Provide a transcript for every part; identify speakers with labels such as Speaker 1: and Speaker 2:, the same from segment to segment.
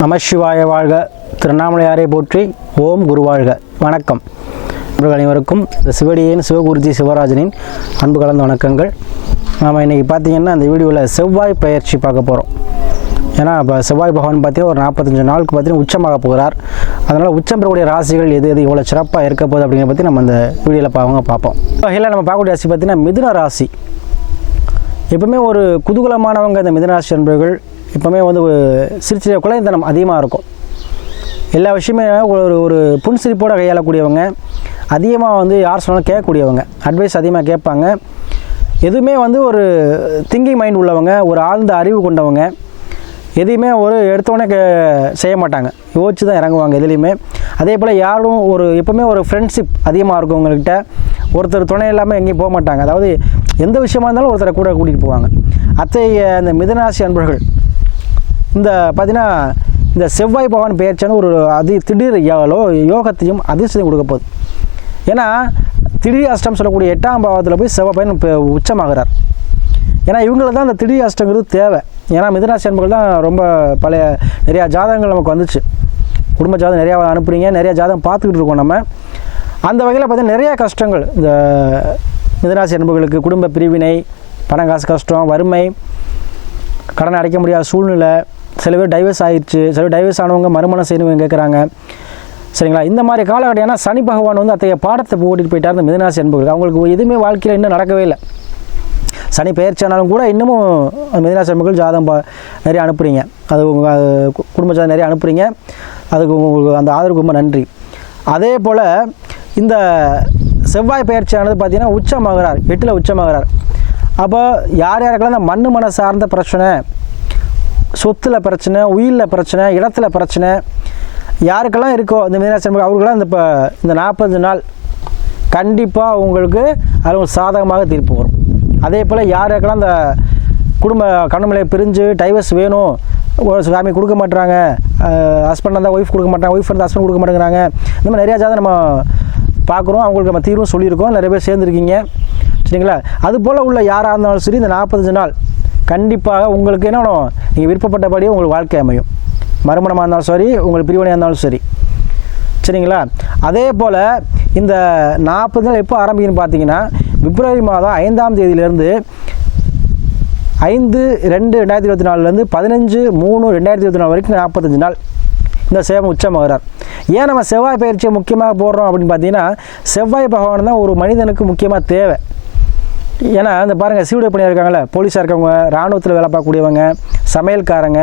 Speaker 1: நமசிவாய வாழ்க. திருவண்ணாமலையாரை போற்றி ஓம் குரு வாழ்க. வணக்கம். இவர்கள் அனைவருக்கும் இந்த சிவடியின் சிவகுருஜி சிவராஜனின் அன்பு கலந்த வணக்கங்கள். நாம் இன்றைக்கி பார்த்தீங்கன்னா அந்த வீடியோவில் செவ்வாய் பயிற்சி பார்க்க போகிறோம் ஏன்னா இப்போ செவ்வாய் பகவான் பார்த்தீங்கன்னா ஒரு நாற்பத்தஞ்சு நாளுக்கு பார்த்தீங்கன்னா உச்சமாக போகிறார். அதனால் உச்சம் பெறக்கூடிய ராசிகள் எது எது இவ்வளோ சிறப்பாக இருக்க போகுது அப்படிங்கிற பற்றி நம்ம அந்த வீடியோவில் பாவங்க பார்ப்போம். வகையில் நம்ம பார்க்கக்கூடிய ராசி பார்த்தீங்கன்னா மிதுன ராசி. எப்பவுமே ஒரு குதூகலமானவங்க இந்த மிதனராசி நண்பர்கள் எப்போவுமே வந்து சிரிச்ச குழந்தைத்தனம் அதிகமாக இருக்கும். எல்லா விஷயமே ஒரு ஒரு புன்சிரிப்போடு கையாளக்கூடியவங்க அதிகமாக வந்து யார் சொன்னாலும் கேட்கக்கூடியவங்க அட்வைஸ் அதிகமாக கேட்பாங்க. எதுவுமே வந்து ஒரு திங்கிங் மைண்ட் உள்ளவங்க ஒரு ஆழ்ந்த அறிவு கொண்டவங்க எதையுமே ஒரு எடுத்தோடனே கே செய்ய மாட்டாங்க. யோசிச்சு தான் இறங்குவாங்க எதுலேயுமே. அதே போல் யாரும் ஒரு எப்போவுமே ஒரு ஃப்ரெண்ட்ஷிப் அதிகமாக இருக்கும் உங்கள்கிட்ட ஒருத்தர் துணை இல்லாமல் எங்கேயும் போக மாட்டாங்க. அதாவது எந்த விஷயமா இருந்தாலும் ஒருத்தரை கூட கூட்டிகிட்டு போவாங்க. அத்தகைய அந்த மிதனாசி அன்பர்கள் இந்த பார்த்தீங்கன்னா இந்த செவ்வாய் பகவான் பெயர்ச்சியான ஒரு அதி திடீர் யோலோ யோகத்தையும் அதிர்ஷ்டம் கொடுக்க போகுது. ஏன்னா திடீர் அஷ்டம் சொல்லக்கூடிய எட்டாம் பாவத்தில் போய் செவ்வாய் பையன் இப்போ உச்சமாகிறார். ஏன்னா இவங்களுக்கு தான் அந்த திடீர் அஷ்டங்கிறது தேவை. ஏன்னா மிதராசி அன்புகள் தான் ரொம்ப பழைய நிறையா ஜாதகங்கள் நமக்கு வந்துச்சு. குடும்ப ஜாதகம் நிறையா அனுப்புறீங்க நிறையா ஜாதகம் பார்த்துக்கிட்டு இருக்கோம் நம்ம. அந்த வகையில் பார்த்தீங்கன்னா நிறையா கஷ்டங்கள். இந்த மிதராசி அன்புகளுக்கு குடும்ப பிரிவினை பணம் காசு கஷ்டம் வறுமை கடன் அடைக்க முடியாத சூழ்நிலை சில பேர் டைவர்ஸ் ஆயிடுச்சு சில பேர் டைவர்ஸ் ஆனவங்க மறுமணம் செய்யணுங்க கேட்குறாங்க சரிங்களா? இந்த மாதிரி காலகட்டம் ஏன்னா சனி பகவான் வந்து அத்தகைய பாடத்தை ஓட்டிட்டு போயிட்டார் இந்த மிதனாசி அன்பர்கள் அவங்களுக்கு எதுவுமே வாழ்க்கையில் இன்னும் நடக்கவே இல்லை. சனி பெயர்ச்சியானாலும் கூட இன்னமும் மிதனாசி அன்பர்கள் ஜாதம் பா நிறைய அனுப்புகிறீங்க அது உங்கள் குடும்ப ஜாதகம் நிறைய அனுப்புகிறீங்க அதுக்கு உங்களுக்கு அந்த ஆதரவுக்கு ரொம்ப நன்றி. அதே போல் இந்த செவ்வாய் பயிற்சியானது பார்த்தீங்கன்னா உச்சமாகிறார் எட்டில் உச்சமாகிறார் அப்போ யார் யாருக்கெல்லாம் இந்த மண் மன சார்ந்த பிரச்சனை சொத்தில் பிரச்சனை உயிரில் பிரச்சனை இடத்துல பிரச்சனை. யாருக்கெல்லாம் இருக்கோ இந்த மீனாட்சி அவருக்கெல்லாம் இந்த இப்போ இந்த நாற்பது நாள் கண்டிப்பாக அவங்களுக்கு அது ஒரு சாதகமாக தீர்ப்பு வரும். அதே போல் யாருக்கெல்லாம் இந்த குடும்ப கண்ணுமலையை பிரிஞ்சு டைவர்ஸ் வேணும் ஒரு சாமி கொடுக்க மாட்டுறாங்க ஹஸ்பண்ட் இருந்தால் ஒய்ஃப் கொடுக்க மாட்டாங்க ஒய்ஃப் இருந்தால் ஹஸ்பண்ட் கொடுக்க மாட்டேங்கிறாங்க. இந்த மாதிரி நிறையா ஜாதகம் நம்ம பார்க்குறோம். அவங்களுக்கு நம்ம தீர்வும் சொல்லியிருக்கோம். நிறைய பேர் சேர்ந்துருக்கீங்க. சரிங்களா? அது போல் உள்ள யாராக இருந்தாலும் சரி இந்த நாற்பத்தஞ்சு நாள் கண்டிப்பாக உங்களுக்கு என்ன வேணும்? நீங்கள் விருப்பப்பட்டபடியே உங்களுக்கு வாழ்க்கை அமையும். மறுமணமாக இருந்தாலும் சரி உங்களுக்கு பிரிவினையாக இருந்தாலும் சரி. சரிங்களா? அதே போல் இந்த நாற்பது நாள் எப்போ ஆரம்பிக்குன்னு பார்த்தீங்கன்னா பிப்ரவரி மாதம் ஐந்தாம் தேதியிலேருந்து ஐந்து ரெண்டு ரெண்டாயிரத்தி இருபத்தி நாலுலேருந்து பதினஞ்சு மூணு ரெண்டாயிரத்தி இருபத்தி நாலு வரைக்கும் நாற்பத்தஞ்சு நாள். இந்த சேவம் உச்சமாகிறார் ஏன் நம்ம செவ்வாய் பயிற்சியை முக்கியமாக போடுறோம் அப்படின்னு பார்த்தீங்கன்னா செவ்வாய் பகவான் தான் ஒரு மனிதனுக்கு முக்கியமாக தேவை. ஏன்னா இந்த பாருங்கள் சிவிடைய பணியாக இருக்காங்கல்ல போலீஸாக இருக்கவங்க இராணுவத்தில் வேலை பார்க்கக்கூடியவங்க சமையல்காரங்க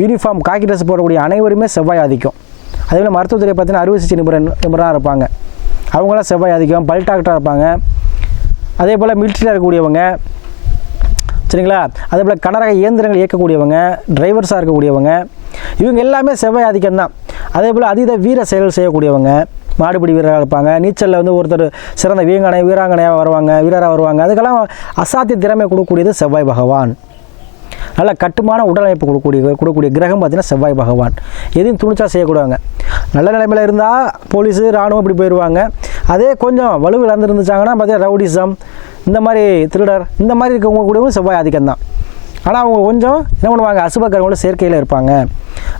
Speaker 1: யூனிஃபார்ம் காக்கி ட்ரெஸ் போடக்கூடிய அனைவருமே செவ்வாய் ஆதிக்கம். அதே போல் மருத்துவத்துறை பார்த்தீங்கன்னா அறுவை சிகிச்சை நிபுணர் நிபுணராக இருப்பாங்க. அவங்களாம் செவ்வாய் ஆதிக்கம் பல் டாக்டராக இருப்பாங்க. அதே போல் மிலிட்ரியில் இருக்கக்கூடியவங்க சரிங்களா? அதே போல் கனரக இயந்திரங்கள் இயக்கக்கூடியவங்க டிரைவர்ஸாக இருக்கக்கூடியவங்க இவங்க எல்லாமே செவ்வாய் ஆதிக்கம் தான் அதே போல் அதீத வீர செயல் செய்யக்கூடியவங்க மாடுபிடி வீரராக இருப்பாங்க. நீச்சலில் வந்து ஒருத்தர் சிறந்த வீராங்கனை வீராங்கனையாக வருவாங்க வீரராக வருவாங்க. அதுக்கெல்லாம் அசாத்திய திறமை கொடுக்கக்கூடியது செவ்வாய் பகவான். நல்ல கட்டுமான உடலமைப்பு கொடுக்கக்கூடிய கொடுக்கக்கூடிய கிரகம் பார்த்தீங்கன்னா செவ்வாய் பகவான். எதையும் துணிச்சா செய்யக்கூடாங்க நல்ல நிலைமையில் இருந்தால் போலீஸு ராணுவம் இப்படி போயிடுவாங்க அதே கொஞ்சம் வலுவில் இருந்துருந்துச்சாங்கன்னா பார்த்தீங்கன்னா ரவுடிசம் இந்த மாதிரி திருடர் இந்த மாதிரி இருக்கவங்க கூடவும் செவ்வாய் ஆதிக்கம் தான் ஆனால் அவங்க கொஞ்சம் என்ன பண்ணுவாங்க அசுபக்கரங்களோட சேர்க்கையில் இருப்பாங்க.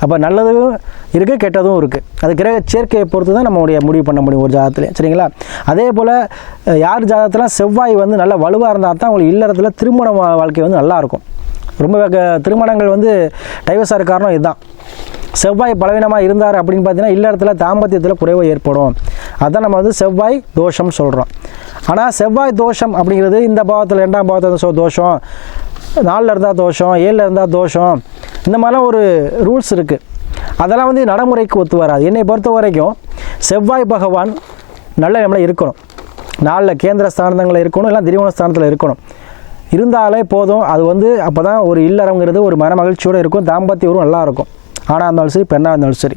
Speaker 1: அப்போ நல்லதும் இருக்குது கெட்டதும் இருக்குது அது கிரக சேர்க்கையை பொறுத்து தான் நம்மளுடைய முடிவு பண்ண முடியும் ஒரு ஜாதத்துலேயும் சரிங்களா? அதே போல் யார் ஜாதகத்தில் செவ்வாய் வந்து நல்ல வலுவாக இருந்தால் தான் அவங்களுக்கு இல்லறத்தில் திருமண வாழ்க்கை வந்து நல்லாயிருக்கும் ரொம்ப க- திருமணங்கள் வந்து டைவர்ஸாக இருக்க காரணம் இதுதான். செவ்வாய் பலவீனமாக இருந்தார் அப்படின்னு பார்த்தீங்கன்னா இல்லறத்தில் தாம்பத்தியத்தில் குறைவு ஏற்படும். அதுதான் நம்ம வந்து செவ்வாய் தோஷம் சொல்கிறோம் ஆனால் செவ்வாய் தோஷம் அப்படிங்கிறது இந்த பாவத்தில் ரெண்டாம் பாவத்தில் சொ- தோஷம். நாலில் இருந்தால் தோஷம் ஏழில் இருந்தால் தோஷம். இந்த மாதிரிலாம் ஒரு ரூல்ஸ் இருக்குது அதெல்லாம் வந்து நடைமுறைக்கு ஒத்து வராது. என்னை பொறுத்த வரைக்கும் செவ்வாய் பகவான் நல்ல நிலைமையில் இருக்கணும். நாளில் கேந்திர ஸ்தானங்களில் இருக்கணும் இல்லை திரிவண ஸ்தானத்தில் இருக்கணும். இருந்தாலே போதும். அது வந்து அப்போ தான் ஒரு இல்லறங்கிறது ஒரு மன மகிழ்ச்சியோடு இருக்கும் தாம்பத்திய உறவு நல்லாயிருக்கும் இருந்தாலும் சரி பெண்ணாக இருந்தாலும் சரி.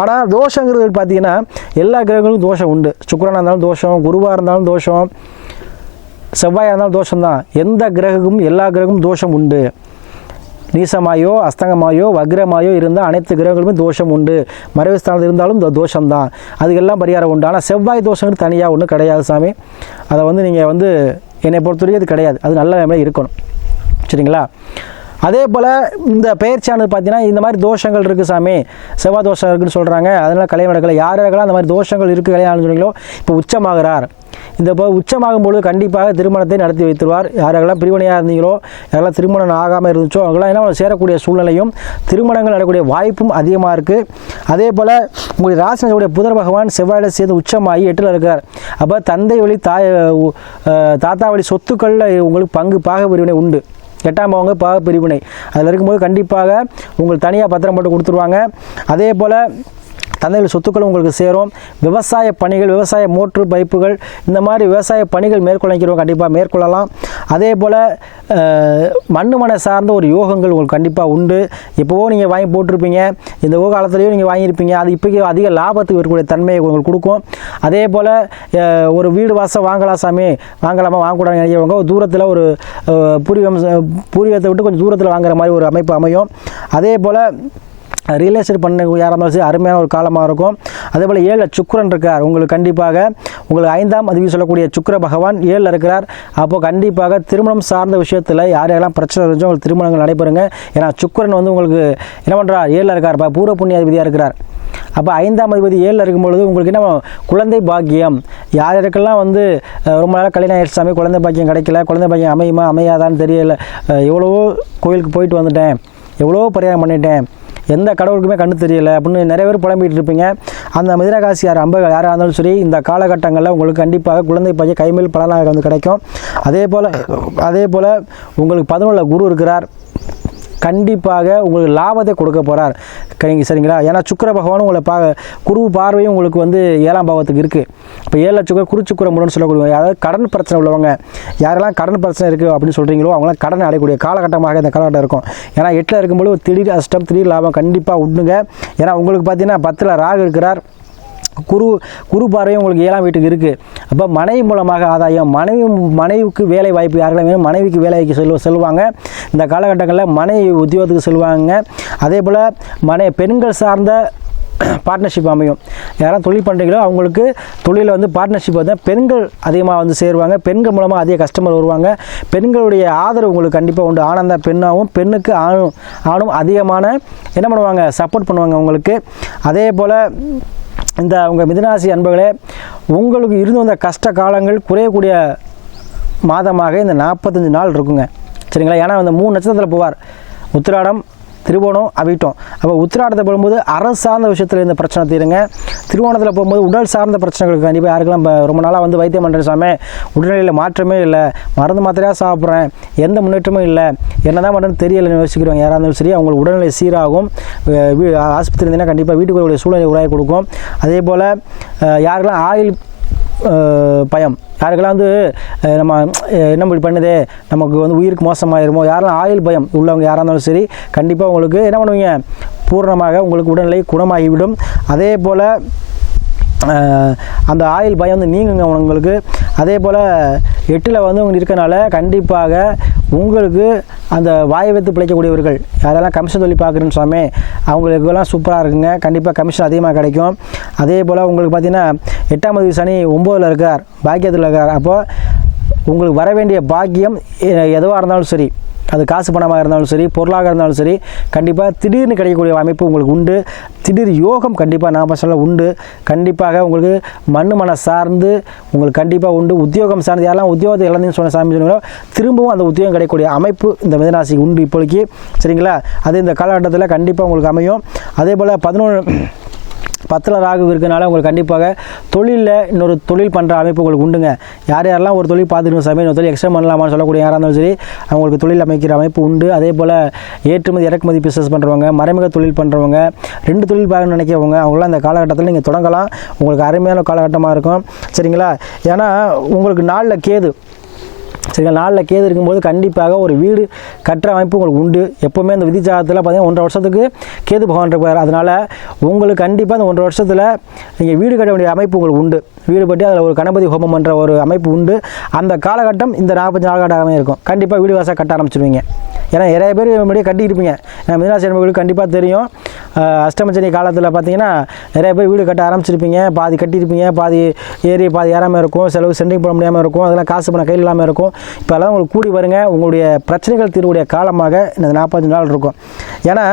Speaker 1: ஆனால் தோஷங்கிறது பார்த்தீங்கன்னா எல்லா கிரகங்களுக்கும் தோஷம் உண்டு. சுக்கரனாக இருந்தாலும் தோஷம் குருவாக இருந்தாலும் தோஷம். செவ்வாயாக இருந்தாலும் தோஷம்தான். எந்த கிரகமும் எல்லா கிரகமும் தோஷம் உண்டு. நீசமாயோ அஸ்தங்கமாயோ வக்ரமாயோ இருந்தால் அனைத்து கிரகங்களுமே தோஷம் உண்டு. மறைவு ஸ்தானத்தில் இருந்தாலும் இந்த தோஷம்தான். அதுக்கெல்லாம் பரிகாரம் உண்டு. ஆனால் செவ்வாய் தோஷங்கிறது தனியாக ஒன்றும் கிடையாது சாமி. அதை வந்து நீங்கள் வந்து என்னை பொறுத்தவரைக்கும் அது கிடையாது. அது நல்ல நிலைமையில் இருக்கணும். சரிங்களா? அதே போல் இந்த பயிற்சியானது பார்த்தீங்கன்னா இந்த மாதிரி தோஷங்கள் இருக்குது சாமி. செவ்வாய் தோஷம் இருக்குன்னு சொல்கிறாங்க அதனால் கல்யாணம் நடக்கலை. யார் யாருக்கெல்லாம் அந்த மாதிரி தோஷங்கள் இருக்குது கல்யாணம் சொன்னீங்களோ இப்போ உச்சமாகிறார். இந்த இப்போ உச்சமாகும் பொழுது கண்டிப்பாக திருமணத்தை நடத்தி வைத்துருவார் யாரெல்லாம் பிரிவினையாக இருந்தீங்களோ யாரெல்லாம் திருமணம் ஆகாமல் இருந்துச்சோ அவங்களாம் என்ன சேரக்கூடிய சூழ்நிலையும் திருமணங்கள் நடக்கக்கூடிய வாய்ப்பும் அதிகமாக இருக்குது அதே போல் உங்களுடைய ராசினுடைய புதர் பகவான் செவ்வாயில் சேர்ந்து உச்சமாகி எட்டில் இருக்கார். அப்போ தந்தை வழி தாய் தாத்தா வழி சொத்துக்களில் உங்களுக்கு பங்கு பாக பிரிவினை உண்டு. எட்டாம் பாவங்க பாக பிரிவினை அதில் இருக்கும்போது கண்டிப்பாக உங்களுக்கு தனியாக பத்திரம் போட்டு கொடுத்துருவாங்க. அதே போல் தந்தைகள் சொத்துக்கள் உங்களுக்கு சேரும். விவசாய பணிகள் விவசாய மோட்ரு பைப்புகள் இந்த மாதிரி விவசாய பணிகள் மேற்கொள்ளிக்கிறோம் கண்டிப்பாக மேற்கொள்ளலாம். அதே போல் மண்ணு மனை சார்ந்த ஒரு யோகங்கள் உங்களுக்கு கண்டிப்பாக உண்டு. இப்போவோ நீங்கள் வாங்கி போட்டிருப்பீங்க. இந்த ஓ காலத்துலேயும் நீங்கள் வாங்கியிருப்பீங்க. அது இப்போக்கி அதிக லாபத்துக்கு இருக்கக்கூடிய தன்மையை உங்களுக்கு கொடுக்கும். அதே போல் ஒரு வீடு வாசம் வாங்கலாம் சாமி. வாங்கலாமா? வாங்கக்கூடாதுன்னு நினைக்கிறவங்க தூரத்தில் ஒரு பூர்வீகம் பூர்வீகத்தை விட்டு கொஞ்சம் தூரத்தில் வாங்குற மாதிரி ஒரு அமைப்பு அமையும். அதே போல் ரியல் எஸ்டேட் பண்ண யாராக இருந்தாலும் சரி அருமையான ஒரு காலமாக இருக்கும். அதே போல் ஏழில் சுக்கரன் இருக்கார். உங்களுக்கு கண்டிப்பாக உங்களுக்கு ஐந்தாம் அதிபதி சொல்லக்கூடிய சுக்கர பகவான் ஏழில் இருக்கிறார். அப்போது கண்டிப்பாக திருமணம் சார்ந்த விஷயத்தில் யார் யாரெல்லாம் பிரச்சனை இருந்துச்சோ உங்களுக்கு திருமணங்கள் நடைபெறுங்க. ஏன்னா சுக்கிரன் வந்து உங்களுக்கு என்ன பண்ணுறார் ஏழில் இருக்கார். இப்போ பூர்வ புண்ணிய அதிபதியாக இருக்கிறார். அப்போ ஐந்தாம் அதிபதி ஏழில் இருக்கும் பொழுது உங்களுக்கு என்ன குழந்தை பாக்கியம். யார் யாருக்கெல்லாம் வந்து ரொம்ப நாளாக கல்யாணம் ஆயிடுச்சு குழந்தை பாக்கியம் கிடைக்கல குழந்தை பாக்கியம் அமையுமா அமையாதான்னு தெரியல. எவ்வளவோ கோயிலுக்கு போயிட்டு வந்துட்டேன். எவ்வளோ பரிகாரம் பண்ணிட்டேன். எந்த கடவுளுக்குமே கண்ணு தெரியல அப்படின்னு நிறைய பேர் புலம்பிட்டு இருப்பீங்க. அந்த மிதனகாசி யார் அம்பர்கள் யாராக இருந்தாலும் சரி இந்த காலகட்டங்களில் உங்களுக்கு கண்டிப்பாக குழந்தை பையன் கைமேல் பலனாக வந்து கிடைக்கும். அதே போல் அதே போல் உங்களுக்கு பதினொன்றில் குரு இருக்கிறார். கண்டிப்பாக உங்களுக்கு லாபத்தை கொடுக்க போகிறார் கை- சரிங்களா? ஏன்னா சுக்கர பகவானும் உங்களை பா குரு பார்வையும் உங்களுக்கு வந்து ஏழாம் பாவத்துக்கு இருக்குது இப்போ ஏழு சுக்கர குரு சுக்கிர சொல்லக்கூடிய அதாவது கடன் பிரச்சனை உள்ளவங்க யாரெல்லாம் கடன் பிரச்சனை இருக்குது அப்படின்னு சொல்கிறீங்களோ அவங்களாம் கடன் அடையக்கூடிய காலகட்டமாக இந்த காலகட்டம் இருக்கும். ஏன்னா எட்டில் இருக்கும்போது ஒரு திடீர் அஷ்டம் திடீர் லாபம் கண்டிப்பாக உண்டுங்க. ஏன்னா உங்களுக்கு பார்த்தீங்கன்னா பத்தில் ராகு இருக்கிறார். குரு குரு பார்வையும் உங்களுக்கு ஏழாம் வீட்டுக்கு இருக்குது அப்போ மனைவி மூலமாக ஆதாயம் மனைவி மனைவிக்கு வேலை வாய்ப்பு யாருக்கெல்லாம் வேணும்? மனைவிக்கு வேலைக்கு செல்வ செல்வாங்க. இந்த காலகட்டங்களில் மனைவி உத்தியோகத்துக்கு செல்வாங்க. அதே போல் மனை பெண்கள் சார்ந்த பார்ட்னர்ஷிப் அமையும். யாரெல்லாம் தொழில் பண்ணுறீங்களோ அவங்களுக்கு தொழிலில் வந்து பார்ட்னர்ஷிப் வந்து பெண்கள் அதிகமாக வந்து சேருவாங்க. பெண்கள் மூலமாக அதிக கஸ்டமர் வருவாங்க. பெண்களுடைய ஆதரவு உங்களுக்கு கண்டிப்பாக உண்டு. ஆனந்த பெண்ணாகவும் பெண்ணுக்கு ஆணும் ஆணும் அதிகமான என்ன பண்ணுவாங்க? சப்போர்ட் பண்ணுவாங்க உங்களுக்கு. அதே போல் இந்த உங்கள் மிதனாசி அன்பர்களே உங்களுக்கு இருந்து வந்த கஷ்ட காலங்கள் குறையக்கூடிய மாதமாக இந்த நாற்பத்தஞ்சு நாள் இருக்குங்க. சரிங்களா? ஏன்னா இந்த மூணு நட்சத்திரத்தில் போவார். உத்திராடம் திருவோணம் அவிட்டம். அப்போ உத்திராடத்தை போகும்போது அரசு சார்ந்த விஷயத்தில் இந்த பிரச்சனை தீருங்க. திருவோணத்தில் போகும்போது உடல் சார்ந்த பிரச்சனைகளுக்கு கண்டிப்பாக யாருக்கெல்லாம் இப்போ ரொம்ப நாளாக வந்து வைத்தியம் பண்ணுற சாமி. உடல்நிலையில் மாற்றமே இல்லை. மருந்து மாத்திரையாக சாப்பிட்றேன். எந்த முன்னேற்றமும் இல்லை. என்ன தான் பண்ணுறது தெரியலைன்னு யோசிக்கிறவங்க யாராக இருந்தாலும் சரி அவங்களுக்கு உடல்நிலை சீராகும். வீ- ஆஸ்பத்திரி இருந்தீங்கன்னா கண்டிப்பாக வீட்டுக்குள்ளே சூழ்நிலை உருவாக்கி கொடுக்கும். அதே போல் அஹ் யாருக்கெல்லாம் ஆயில் பயம். யாருக்கெல்லாம் வந்து நம்ம என்ன இப்படி பண்ணுதே? நமக்கு வந்து உயிருக்கு மோசமாயிருமோ? யாரெல்லாம் ஆயில் பயம் உள்ளவங்க யாராக இருந்தாலும் சரி கண்டிப்பாக உங்களுக்கு என்ன பண்ணுவீங்க? பூர்ணமாக உங்களுக்கு உடல்நிலை குணமாகிவிடும். அதே போல் அந்த ஆயில் பயம் வந்து நீங்குங்க உங்களுக்கு. அதே போல் எட்டில் வந்து உங்களுக்கு இருக்கனால கண்டிப்பாக உங்களுக்கு அந்த வாயை வைத்து பிழைக்கக்கூடியவர்கள் யாரெல்லாம் கமிஷன் தொழில் பார்க்குறேன்னு சொல்லாமே அவங்களுக்கெல்லாம் சூப்பராக இருக்குங்க. கண்டிப்பாக கமிஷன் அதிகமாக கிடைக்கும். அதே போல் உங்களுக்கு பார்த்தீங்கன்னா எட்டாம் தேதி சனி ஒம்போதில் இருக்கார் பாக்கியத்தில் இருக்கார். அப்போது உங்களுக்கு வர வேண்டிய பாக்கியம் எ- எதுவாக இருந்தாலும் சரி அது காசு பணமாக இருந்தாலும் சரி பொருளாக இருந்தாலும் சரி கண்டிப்பாக திடீர்னு கிடைக்கக்கூடிய அமைப்பு உங்களுக்கு உண்டு. திடீர் யோகம் கண்டிப்பாக நான் சொல்ல உண்டு. கண்டிப்பாக உங்களுக்கு மண் மன சார்ந்து உங்களுக்கு கண்டிப்பாக உண்டு. உத்தியோகம் சார்ந்து யாரெல்லாம் உத்தியோகத்தை இழந்தீங்கன்னு சொன்ன சாமி சொன்னீங்களோ திரும்பவும் அந்த உத்தியோகம் கிடைக்கக்கூடிய அமைப்பு இந்த மிதராசிக்கு உண்டு இப்போதைக்கு. சரிங்களா? அது இந்த காலகட்டத்தில் கண்டிப்பாக உங்களுக்கு அமையும். அதே போல் பதினொன்று பத்தில் ராகு இருக்கனால உங்களுக்கு கண்டிப்பாக தொழிலில் இன்னொரு தொழில் பண்ணுற அமைப்பு உங்களுக்கு உண்டுங்க. யார் யாரெல்லாம் ஒரு தொழில் பார்த்துக்கணும் சமயம் தொழில் எக்ஸ்ட்ரா பண்ணலாமான்னு சொல்லக்கூடிய யாராக இருந்தாலும் சரி அவங்களுக்கு தொழில் அமைக்கிற அமைப்பு உண்டு. அதே போல் ஏற்றுமதி இறக்குமதி பிஸ்னஸ் பண்ணுறவங்க மறைமுக தொழில் பண்ணுறவங்க ரெண்டு தொழில் பார்க்கணும்னு நினைக்கிறவங்க அவங்களாம் இந்த காலகட்டத்தில் நீங்கள் தொடங்கலாம். உங்களுக்கு அருமையான காலகட்டமாக இருக்கும். சரிங்களா? ஏன்னா உங்களுக்கு நாளில் கேது சரிங்களா நாளில் கேது இருக்கும்போது கண்டிப்பாக ஒரு வீடு கட்டுற அமைப்பு உங்களுக்கு உண்டு. எப்போவுமே அந்த விதிச்சாரத்தில் பார்த்தீங்கன்னா ஒன்றரை வருஷத்துக்கு கேது பகவான் இருப்பார். அதனால் உங்களுக்கு கண்டிப்பாக அந்த ஒன்றரை வருஷத்தில் நீங்கள் வீடு கட்ட வேண்டிய அமைப்பு உங்களுக்கு உண்டு. வீடு பற்றி அதில் ஒரு கணபதி ஹோமம் பண்ணுற ஒரு அமைப்பு உண்டு. அந்த காலகட்டம் இந்த நாற்பத்தஞ்சு காலகட்டமே இருக்கும். கண்டிப்பாக வீடு வாசல் கட்ட ஆரம்பிச்சிருவீங்க. ஏன்னா நிறைய பேர் முன்னாடியே கட்டியிருப்பீங்க. நான் மீனாசி என்பவர்களுக்கு கண்டிப்பாக தெரியும். அஷ்டமச்சனி காலத்தில் பார்த்தீங்கன்னா நிறைய பேர் வீடு கட்ட ஆரம்பிச்சிருப்பீங்க. பாதி கட்டியிருப்பீங்க பாதி ஏறி பாதி ஏறாமல் இருக்கும். செலவு சென்டிங் போட முடியாமல் இருக்கும். அதெல்லாம் காசு பணம் கையில் இல்லாமல் இருக்கும். இப்போ எல்லாம் உங்களுக்கு கூடி வருங்க. உங்களுடைய பிரச்சனைகள் தீர்வுடைய காலமாக இந்த நாற்பத்தஞ்சு நாள் இருக்கும். ஏன்னா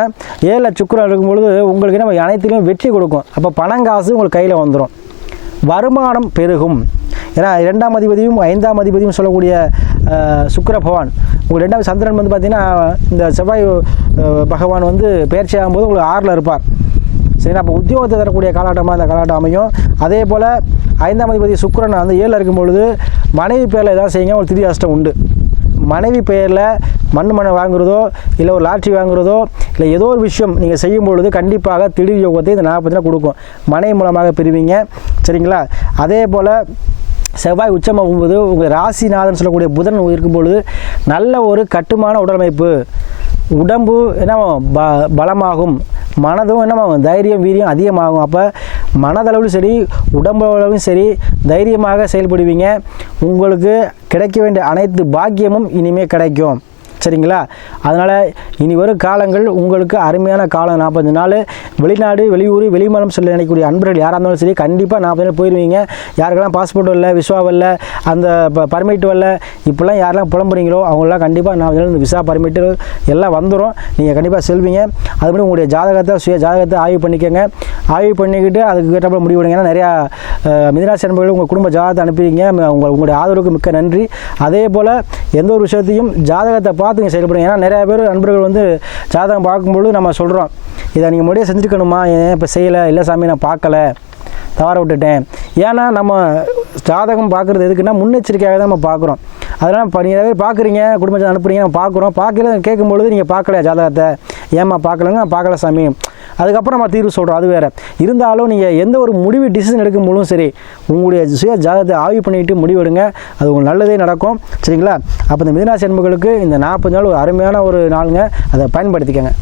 Speaker 1: ஏழில் சுக்கரம் இருக்கும்பொழுது உங்களுக்கு நம்ம அனைத்திலையும் வெற்றி கொடுக்கும். அப்போ பணம் காசு உங்களுக்கு கையில் வந்துடும் வருமானம் பெருகும். ஏன்னா இரண்டாம் அதிபதியும் ஐந்தாம் அதிபதியும் சொல்லக்கூடிய சுக்கர பகவான். உங்கள் ரெண்டாவது சந்திரன் வந்து பார்த்திங்கன்னா இந்த செவ்வாய் பகவான் வந்து பயிற்சி ஆகும்போது உங்களுக்கு ஆறில் இருப்பார். சரிங்களா? அப்போ உத்தியோகத்தை தரக்கூடிய காலகட்டமாக இந்த காலகட்டம் அமையும். அதே போல் ஐந்தாம் அதிபதி சுக்கரன் வந்து ஏழில் இருக்கும் பொழுது மனைவி பேரில் ஏதாவது செய்யுங்க ஒரு திடீர் அஷ்டம் உண்டு. மனைவி பெயரில் மண் மனை வாங்குறதோ இல்லை ஒரு லாட்ரி வாங்குறதோ இல்லை ஏதோ ஒரு விஷயம் நீங்கள் செய்யும் பொழுது கண்டிப்பாக திடீர் யோகத்தை இந்த நாற்பதில் கொடுக்கும். மனைவி மூலமாக பெறுவீங்க சரிங்களா? அதே போல் செவ்வாய் உச்சமாகும்போது உங்கள் ராசிநாதன் சொல்லக்கூடிய புதன் இருக்கும் பொழுது நல்ல ஒரு கட்டுமான உடலமைப்பு. உடம்பு என்ன ப பலமாகும். மனதும் என்ன தைரியம் வீரியம் அதிகமாகும். அப்போ மனதளவிலும் சரி உடம்பளவிலும் சரி தைரியமாக செயல்படுவீங்க. உங்களுக்கு கிடைக்க வேண்டிய அனைத்து பாக்கியமும் இனிமேல் கிடைக்கும். சரிங்களா? அதனால் இனி வரும் காலங்கள் உங்களுக்கு அருமையான காலம். நாற்பத்தஞ்சு நாள் வெளிநாடு வெளியூர் வெளிமாநிலம் செல்ல நினைக்கக்கூடிய அன்பர்கள் யாராக இருந்தாலும் சரி கண்டிப்பாக நாற்பது நாள் போயிடுவீங்க யாருக்கெல்லாம் பாஸ்போர்ட் வரல விசா வரல அந்த பர்மிட் வரல இப்போல்லாம் யாரெல்லாம் புலம்புறீங்களோ அவங்களாம் கண்டிப்பாக நாற்பது நாள் விசா பர்மிட்டு எல்லாம் வந்துடும் நீங்கள் கண்டிப்பாக செல்வீங்க. அதுபடி உங்களுடைய ஜாதகத்தை சுய ஜாதகத்தை ஆய்வு பண்ணிக்கோங்க. ஆய்வு பண்ணிக்கிட்டு அதுக்கு கேட்டப்போ முடிவு ஏன்னா நிறையா அஹ், மிதுராசி அன்பர்கள் உங்கள் குடும்ப ஜாதகத்தை அனுப்புவீங்க உங்கள் உங்களுடைய ஆதரவுக்கு மிக்க நன்றி. அதே போல் எந்த ஒரு விஷயத்தையும் ஜாதகத்தை பார்த்து நீங்கள் செயல்படுங்க ஏன்னா நிறையா பேர் நண்பர்கள் வந்து ஜாதகம் பார்க்கும்பொழுது நம்ம சொல்கிறோம் இதை நீங்கள் முன்னாடியே செஞ்சுருக்கணுமா ஏன் இப்போ செய்யலை? இல்லை சாமி நான் பார்க்கல. தவற விட்டுட்டேன். ஏன்னா நம்ம ஜாதகம் பார்க்குறது எதுக்குன்னா முன்னெச்சரிக்கையாக தான் நம்ம பார்க்குறோம். அதனால் இப்போ நீங்கள் பேர் பார்க்குறீங்க குடும்பத்தை அனுப்புறீங்க நம்ம பார்க்குறோம். பார்க்கல கேட்கும்பொழுது நீங்கள் பார்க்கலையா ஜாதகத்தை? ஏம்மா பார்க்கலங்க? நான் பார்க்கல சாமி. அதுக்கப்புறம் நம்ம தீர்வு சொல்கிறோம் அது வேறு. இருந்தாலும் நீங்கள் எந்த ஒரு முடிவு டிசிஷன் எடுக்கும்போதும் சரி உங்களுடைய சுய ஜாதகத்தை ஆய்வு பண்ணிவிட்டு முடிவெடுங்க. அது உங்களுக்கு நல்லதே நடக்கும். சரிங்களா? அப்போ இந்த மிதனாசி அன்புகளுக்கு இந்த நாற்பது நாள் ஒரு அருமையான ஒரு நாளுங்க. அதை பயன்படுத்திக்கங்க.